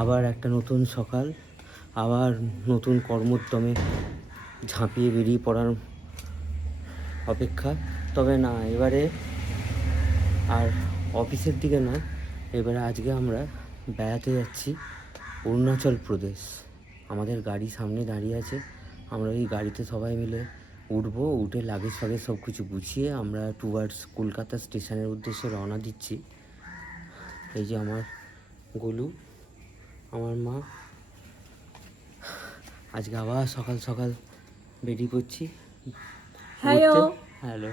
আবার একটা নতুন সকাল, আবার নতুন কর্মোদ্যমে ঝাঁপিয়ে বেরিয়ে পড়ার অপেক্ষা। তবে না, এবারে আর অফিসের দিকে না, এবারে আজকে আমরা বেড়াতে যাচ্ছি অরুণাচল প্রদেশ। আমাদের গাড়ি সামনে দাঁড়িয়ে আছে। আমরা ওই গাড়িতে সবাই মিলে উঠবো, উঠে লাগেজ ফাগেজ সব কিছু গুছিয়ে আমরা টুয়ার্ডস কলকাতা স্টেশনের উদ্দেশ্যে রওনা দিচ্ছি। এই যে আমার গোলু। আমার মা। আজকে আবার সকাল সকাল বেরিয়ে পড়ছি। হ্যালো হ্যালো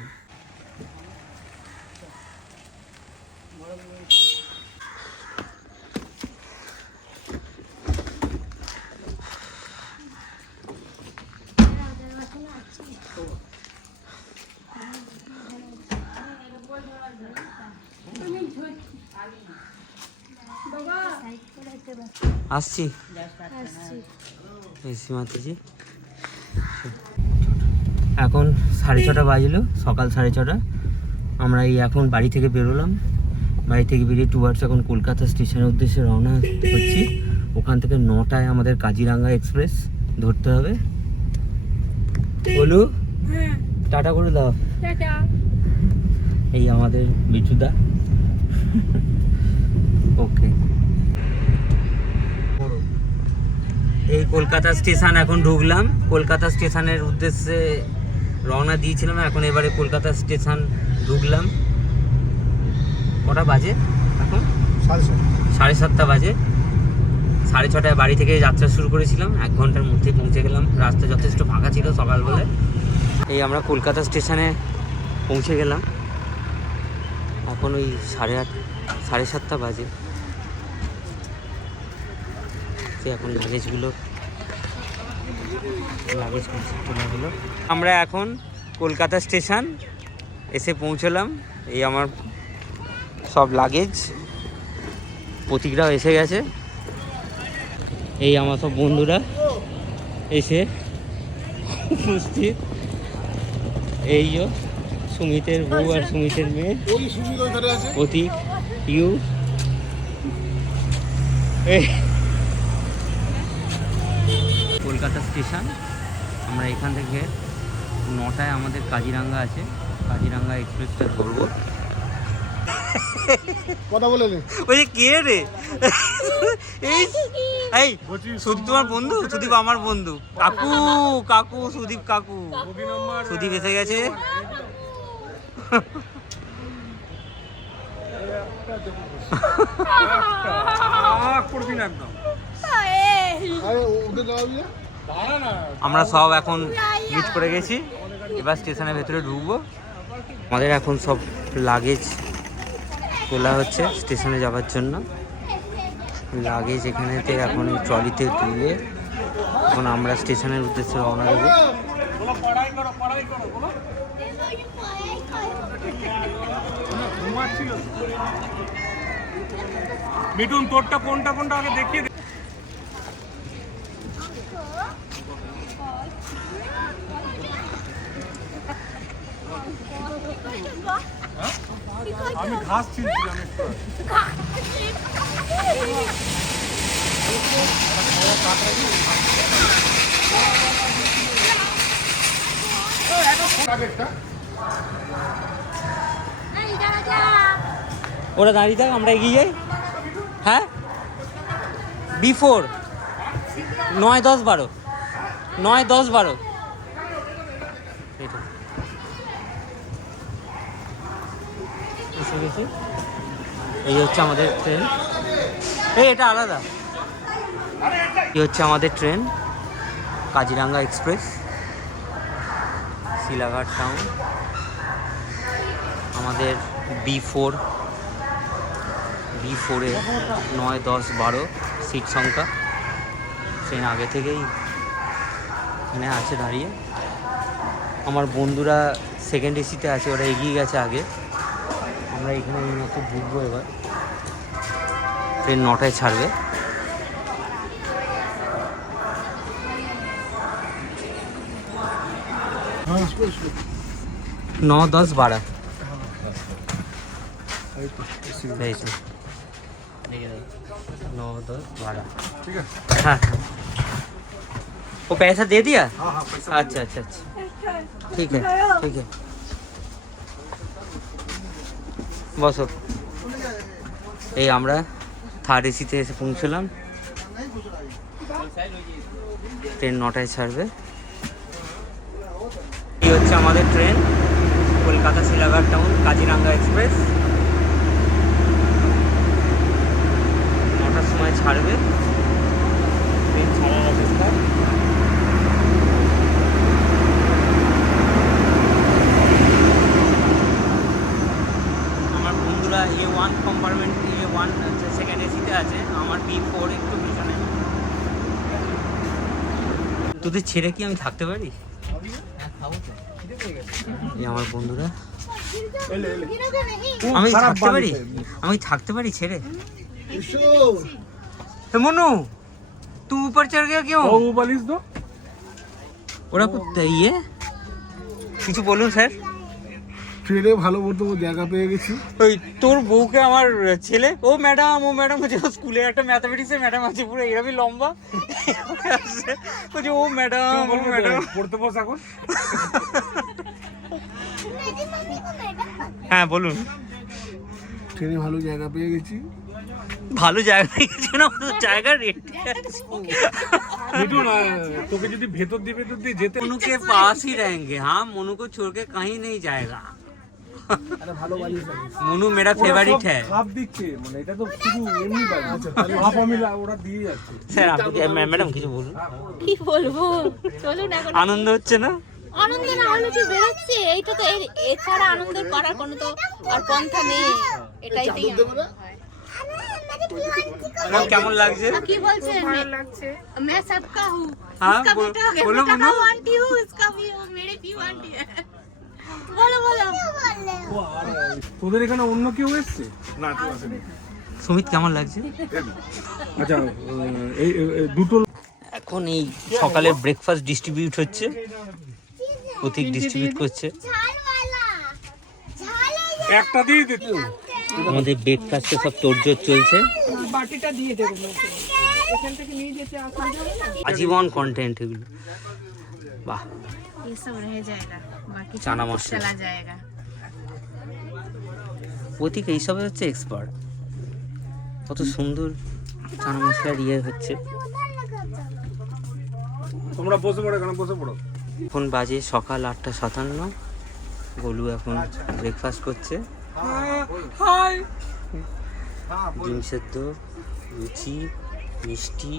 আসছি। এই সীমাতেজি এখন সাড়ে ছটা বাজলো সকাল সাড়ে ছটা। আমরা এই এখন বাড়ি থেকে বেরোলাম। বাড়ি থেকে বেরিয়ে টুয়ার্ডস এখন কলকাতা স্টেশনের উদ্দেশ্যে রওনা হচ্ছি। ওখান থেকে নটায় আমাদের কাজিরাঙ্গা এক্সপ্রেস ধরতে হবে। বলু হ্যাঁ। টাটা করে দাও। এই আমাদের বিচুদা ওকে এই কলকাতা স্টেশন এখন ঢুকলাম। কলকাতা স্টেশনের উদ্দেশ্যে রওনা দিয়েছিলাম এখন এবারে কলকাতা স্টেশন ঢুকলাম। কটা বাজে এখন? সাড়ে সাতটা বাজে। সাড়ে ছটায় বাড়ি থেকে যাত্রা শুরু করেছিলাম। এক ঘণ্টার মধ্যে পৌঁছে গেলাম। রাস্তা যথেষ্ট ফাঁকা ছিল সকালবেলায়। এই আমরা কলকাতা স্টেশনে পৌঁছে গেলাম। এখন ওই সাড়ে আট সাড়ে সাতটা বাজে। এখন লাগেজগুলো লাগেজ আমরা এখন কলকাতা স্টেশন এসে পৌঁছলাম। এই আমার সব লাগেজ প্রতীকরাও এসে গেছে। এই আমার সব বন্ধুরা এসে উপস্থিত। এই যে সুমিতের বউ আর সুমিতের মেয়ে। প্রতীক ইউ এই কলকাতা স্টেশন। আমরা এখান থেকে নটায় আমাদের কাজিরাঙ্গা আছে। কাজিরাঙ্গা এক্সপ্রেসটা ধরবো। কথা বলে ওই যে কে রে? এই এই সুদীপ তোমার বন্ধু? সুদীপ আমার বন্ধু। কাকু কাকু সুদীপ কাকু। সুদীপ এসে গেছে। আরে। না আমরা সব এখন মিট করে গেছি। এবার স্টেশনের ভেতরে ঢুকবো। আমাদের এখন সব লাগেজ তোলা হচ্ছে স্টেশনে যাওয়ার জন্য। লাগেজ এখানেতে এখন ট্রলিতে তুলে এখন আমরা স্টেশনের উদ্দেশ্যে রওনা দেবো। মিঠুন, তোরটা কোনটা কোনটা আগে দেখিয়ে আমি ঘাস ওরা দাঁড়িয়ে থাক, আমরা এগিয়ে যাই। হ্যাঁ? বিফোর নয় দশ বারো। নয় দশ বারো এটা। এসে গেছি এই হচ্ছে আমাদের ট্রেন। এই, এটা আলাদা। এই হচ্ছে আমাদের train, Kaziranga express, Silghat town. আমাদের বি ফোর, বি ফোরে নয়, দশ, বারো সিট সংখ্যা। ট্রেন আগে থেকেই এখানে আছে দাঁড়িয়ে। আমার বন্ধুরা সেকেন্ড এসিতে আছে, ওরা এগিয়ে গেছে আগে। আমরা এখানে এইমাত্র ঢুকবো এবার ট্রেন নটায় ছাড়বে ন দশ বারো এই তো। দেখে দাও। नौ दस बारह ठीक है हाँ वो पैसा दे दिया हाँ हाँ पैसा अच्छा अच्छा अच्छा ঠিক আছে ঠিক আছে বসো। এই আমরা থার্ড এসিতে এসে পৌঁছলাম। ট্রেন নটায় ছাড়বে। এই হচ্ছে আমাদের train Kolkata Silghat town Kaziranga express নটার সময় ছাড়বে। ট্রেন ছাড়ার অপেক্ষা আমার বন্ধুরা A one compartment A one second এসিতে আছে আমার বি ফোর একটু পিছনে তোদের ছেড়ে কি আমি থাকতে পারি? এই আমার বন্ধুরা। আমি থাকতে পারি? আমি থাকতে পারি ছেড়ে? মনু তু উপর চড় গিয়ে কেউ? ও বলিস তো। ওরা করতে ইয়ে? কিছু বলুন স্যার। ট্রেনে ভালো মতো জায়গা পেয়ে গেছি ওই তোর বউকে আমার ছেলে ও ম্যাডাম ও ম্যাডাম বলছে ও স্কুলে একটা ম্যাথামেটিক্সের ম্যাডাম আছে পুরো এরকমই লম্বা আসছে, বলছে ও ম্যাডাম ও ম্যাডাম পড়তে বস এখন হ্যাঁ বলুন ট্রেনে ভালো জায়গা পেয়ে গেছি ভালো জায়গা পেয়েছো না তো জায়গা রেট মিঠুন আহ, তোকে যদি ভেতর দিয়ে ভেতর দিয়ে যেতে मनु के पास ही रहेंगे हाँ मनु को छोड़ के कहीं नहीं जाएगा मनु मेरा फेवरेट है হাফ দিচ্ছে মানে এটা তো শুধু এমনি বাজে হাফ আমি লা- ওরা দিয়ে যাচ্ছে স্যার আপনি ম্যাডাম কিছু বলুন কি বলবো চলুন এখন আনন্দ হচ্ছে না আনন্দ না হলে কি বেরোচ্ছে এইটা তো এর- এছাড়া আনন্দ করার কোনো তো আর পন্থা নেই এটাই তো ম্যাম কেমন লাগছে কি বলছেন লাগছে मैं सबका हूँ हाँ, इसका बो- बेटा है बोलो, बेटा का बोलो। आंटी हूँ इसका भी हूँ मेरे भी आंटी है बोलो बोलो তোদের এখানে অন্য কেউ এসছে? না কেউ আসেনি। সুমিত কেমন লাগছে? আচ্ছা এই দুটো এখন এই সকালের ব্রেকফাস্ট ডিস্ট্রিবিউট হচ্ছে। প্রতীক ডিস্ট্রিবিউট করছে। একটা দিয়ে দিত আমাদের ব্রেকফাস্টে সব তোড়জোড় চলছে। আজীবন কন্টেন্ট এগুলো। বাহ। ये सब रह जाएगा बाकी চানা মশলা चला जाएगा প্রতীক এইসবে হচ্ছে এক্সপার্ট কত সুন্দর চানা মশলার ইয়ে হচ্ছে তোমরা বসে পড়ো এখানে বসে পড়ো এখন বাজে সকাল আটটা সাতান্ন গোলু এখন ব্রেকফাস্ট করছে ডিম সেদ্ধ লুচি মিষ্টি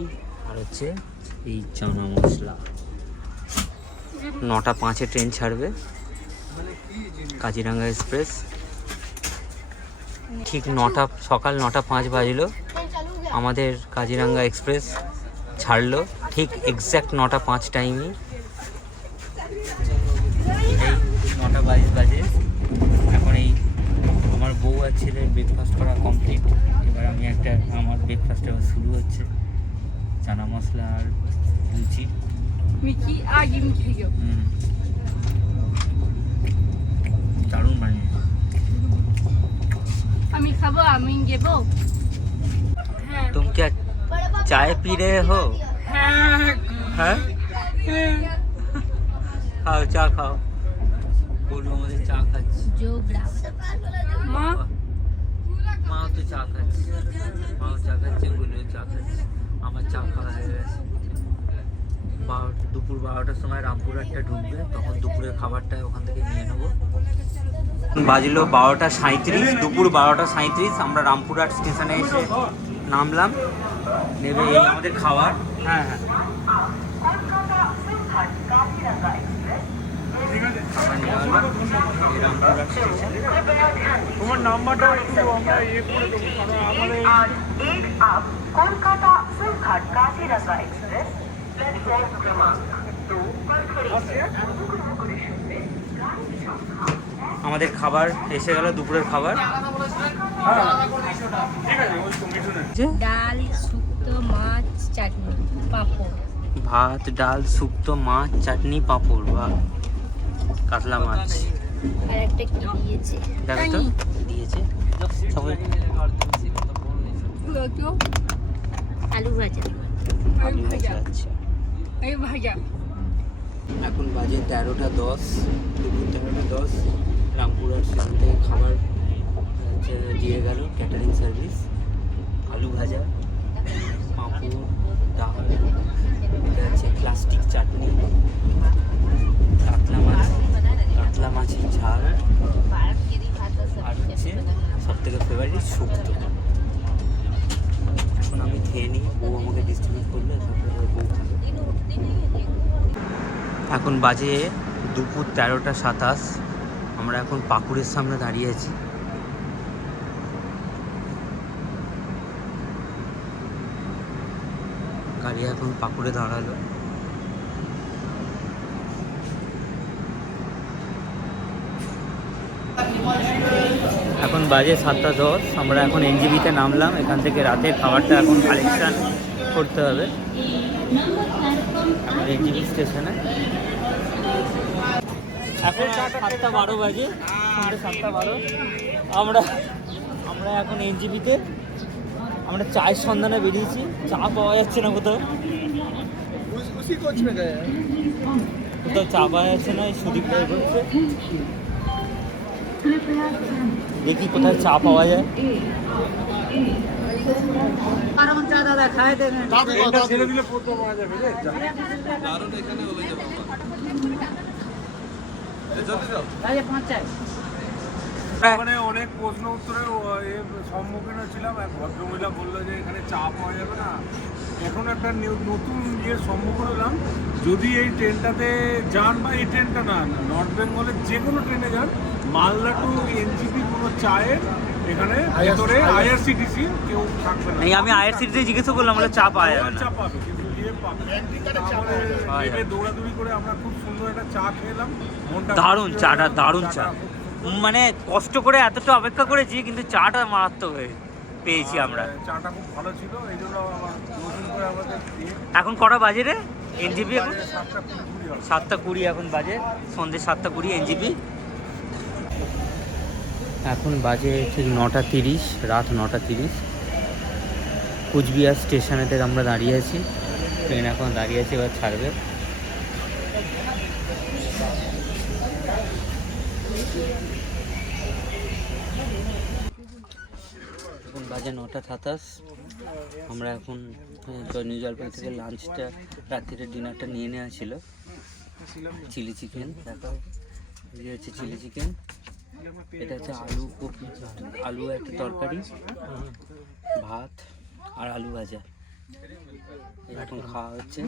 আর হচ্ছে এই চানা মশলা নটা পাঁচে ট্রেন ছাড়বে। কাজিরাঙ্গা এক্সপ্রেস। ঠিক নটা, সকাল নটা পাঁচ বাজলো। আমাদের কাজিরাঙ্গা এক্সপ্রেস ছাড়লো। ঠিক এক্স্যাক্ট নটা পাঁচ টাইমে নটা বাইশ বাজে। এখন এই আমার বউ আর ছেলের ব্রেকফাস্ট করা কমপ্লিট এবার আমি একটা, আমার ব্রেকফাস্ট এবার শুরু হচ্ছে। চানা মশলা আর লুচি। মিকি আগে মিকি হুম। দারুণ বানিয়ে আমি খাবো আমি দেবো হ্যাঁ तुम क्या चाय पी रहे हो হ্যাঁ খাও চা খাও বলবো আমাদের চা খাচ্ছি যোগরা মা মাও তো চা খাচ্ছে মাও চা খাচ্ছে বলেও চা খাচ্ছে আমার চা খাওয়া হয়ে গেছে বারোটা দুপুর বারোটার সময় রামপুরহাটটা ঢুকবে তখন দুপুরের খাবারটা ওখান থেকে নিয়ে নেব বাজলো বারোটা সাঁত্রিশ দুপুর বারোটা সাঁত্রিশ আমরা রামপুরহাট স্টেশনে এসে নামলাম নেবে এই আমাদের খাবার হ্যাঁ হ্যাঁ কলকাতা সিলঘাট এক্সপ্রেস আমাদের খাবার এসে গেল দুপুরের খাবার। ডাল শুক্তো মাছ চাটনি পাঁপড়। ভাত ডাল শুক্তো মাছ চাটনি পাঁপড় বা কাতলা মাছ। আর একটা কি দিয়েছে? দেখো তো দিয়েছে। আলু ভাজা। আচ্ছা এই ভাজা এখন বাজে তেরোটা দশ, দুপুর তেরোটা দশ। রামপুরার সেখান থেকে খাবার দিয়ে গেল ক্যাটারিং সার্ভিস আলু ভাজা, পাঁপড়, ডাল, এটা হচ্ছে প্লাস্টিক চাটনি কাতলা মাছ, কাতলা মাছের ঝাল, আর হচ্ছে সব থেকে ফেভারিট শুক্তো। এখন আমি খেয়ে নিই, বউ আমাকে ডিস্ট্রিবিউট করলে, তারপরে বউ এখন বাজে দুপুর তেরোটা সাতাশ। আমরা এখন পাকুড়ের সামনে দাঁড়িয়ে আছি। গাড়ি এখন পাকুড়ে দাঁড়াল। এখন বাজে সাতটা দশ। আমরা এখন এনজিবিতে নামলাম। এখান থেকে রাতের খাবারটা এখন কালেকশন করতে হবে। স্টেশনে এখন সাতটা বারো বাজে। সন্ধ্যে সাতটা বারো। আমরা আমরা এখন এনজিবিতে আমরা চায়ের সন্ধানে বেরিয়েছি। চা পাওয়া যাচ্ছে না কোথাও। কোথাও চা পাওয়া যাচ্ছে না সুদীপ ভাই বলছে। দেখি কোথায় চা পাওয়া যায়। এটা ছেড়ে দিলে প্রথম মারা যাবে রে যা। মানে অনেক প্রশ্ন উত্তরের সম্মুখীন ছিলাম এক ভদ্রমহিলা বলল যে এখানে চা পাওয়া যাবে না। এখন একটা নিউ- নতুন ইয়ের সম্মুখীন হলাম যদি এই ট্রেনটাতে যান বা এই ট্রেনটা না নর্থ বেঙ্গলের যে কোনো ট্রেনে যান মালদা টু এনজিপি কোনো চায়ের এখানে ভেতরে আইআরসিটিসি কেউ থাকবে না। আমি আইআরসিটিতে জিজ্ঞেস করলাম বলে চা পাওয়া যাবে না। চা পাবে কিন্তু ইয়ে পাবে। যাবে। দৌড়াদৌড়ি করে আমরা খুব সুন্দর একটা চা খেলাম মনটা দারুণ চাটা দারুণ চা। মানে কষ্ট করে এতটা অপেক্ষা করেছি কিন্তু চাটা মারাত্মক হয়ে পেয়েছি আমরা। চাটা খুব ভালো ছিল এই জন্য আমার নতুন করে আমাদের দিয়ে এখন কটা বাজে রে? এনজিপি এখন? সাতটা কুড়ি এখন বাজে সন্ধ্যে সাতটা কুড়ি এনজিপি এখন বাজে ঠিক নটা তিরিশ, রাত নটা তিরিশ। কুচবিহার স্টেশনেতে আমরা দাঁড়িয়ে আছি। ট্রেন এখন দাঁড়িয়ে আছে, এবার ছাড়বে। এখন বাজে নটা সাতাশ। আমরা এখন নিউ জলপাইগুড়ি থেকে লাঞ্চটা রাত্রির ডিনারটা নিয়ে নেওয়া ছিল। চিলি চিকেন দেখো। হচ্ছে চিলি চিকেন এটা হচ্ছে আলু কপি আলু একটা তরকারি ভাত আর আলু ভাজা। এরকম খাওয়া হচ্ছে।